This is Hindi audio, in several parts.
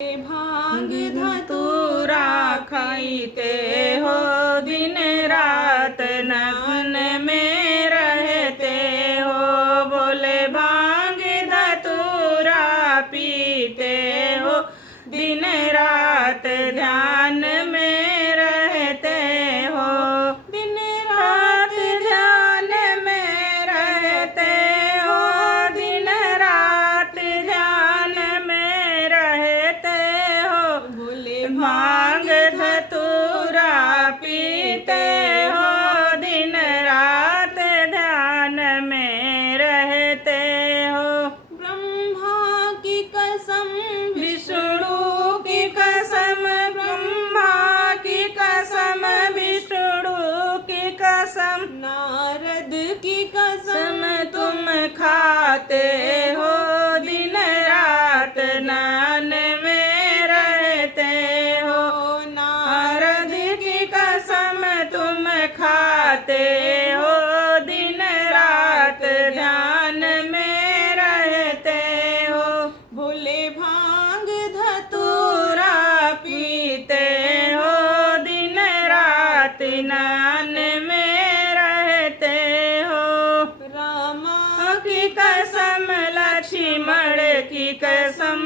भांग धतूरा खाईते हो, दिन रात नग्न में रहते हो। बोले भांग धतूरा पीते हो, दिन रात ध्यान में रहते हो। दिन रात ध्यान में रहते हो, दिन रात ध्यान में रहते हो। बोले भांग धतूरा पीते हो, दिन रात ध्यान में रहते हो। ब्रह्मा की कसम विष्णु की कसम, ब्रह्मा की कसम विष्णु की कसम, नारद की कसम तुम खाते हो, दिन रात नान में रहते हो। नारद की कसम तुम खाते हो, दिन रात ध्यान में रहते हो। भोले भांग धतूरा पीते हो, दिन रात नान में रहते हो। रामा की कसम लक्ष्मण की कसम,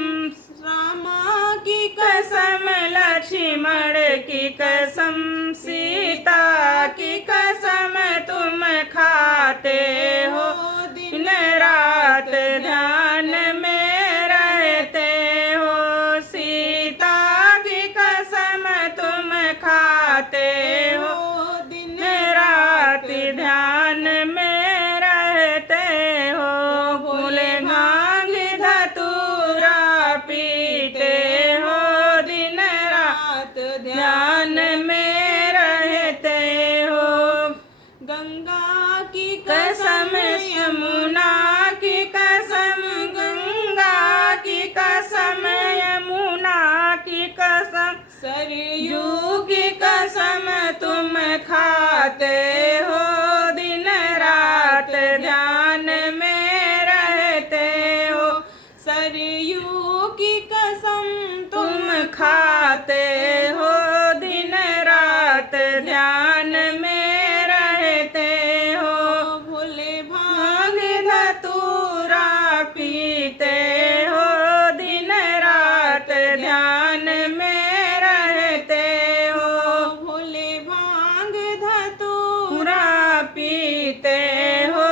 रामा की कसम लक्ष्मण की कसम, सीता की कसम तुम खाते हो, दिन रात ध्यान में रहते हो। सीता की कसम तुम खाते हो, दिन रात ध्यान में रहते हो। भोले भांग धतूरा पीते हो, दिन रात ध्यान में रहते हो। गंगा की कसम यमुना की कसम, गंगा की कसम यमुना की कसम, सरयू की कसम तुम खाते हो, दिन रात ध्यान में रहते हो। सरयू की कसम तुम खाते हो, दिन रात ध्यान में रहते हो। भोले भांग धतूरा पीते हो, दिन रात ध्यान में रहते हो। भोले भांग धतूरा पीते हो,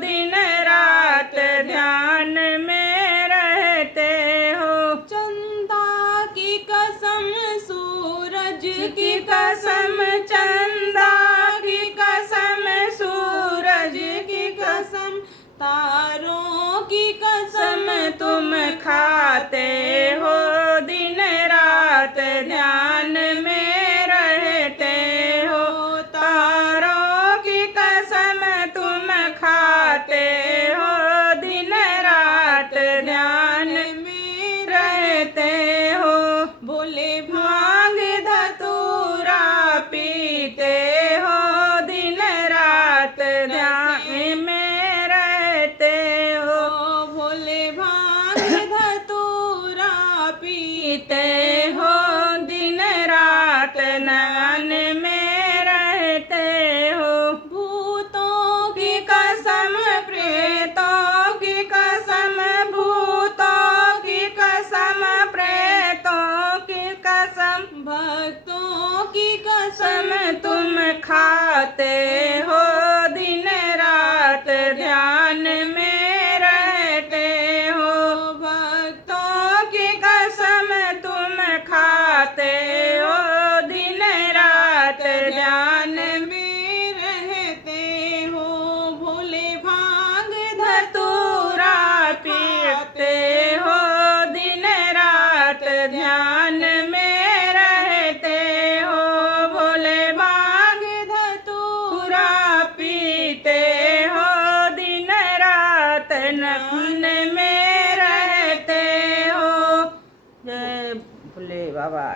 दिन रात ध्यान में रहते हो। चंदा की कसम सूरज की कसम, चंदा की कसम सूरज की कसम, तारों की कसम तुम खाते हो, दिन रात ध्यान में रहते हो। तारों की कसम तुम खाते हो, दिन रात ध्यान में रहते हो। भोले भांग धतूरा पीते हो, दिन रात ध्यान में रहते हो। भोले भांग धतूरा पीते हो, दिन रात ध्यान में रहते हो। भूतों की कसम प्रेतों की कसम, भूतों की कसम प्रेतों की कसम, भक्तों की कसम तुम खाते हो, दिन रात ध्यान में रहते हो। भक्तों की कसम तुम खाते हो, दिन रात ध्यान में रहते हो। भोले भांग धतूरा पीते हो, दिन रात ध्यान में रहते हो। भोले भांग धतूरा पीते हो, दिन रात नग्न में रहते हो। जय भोले बाबा।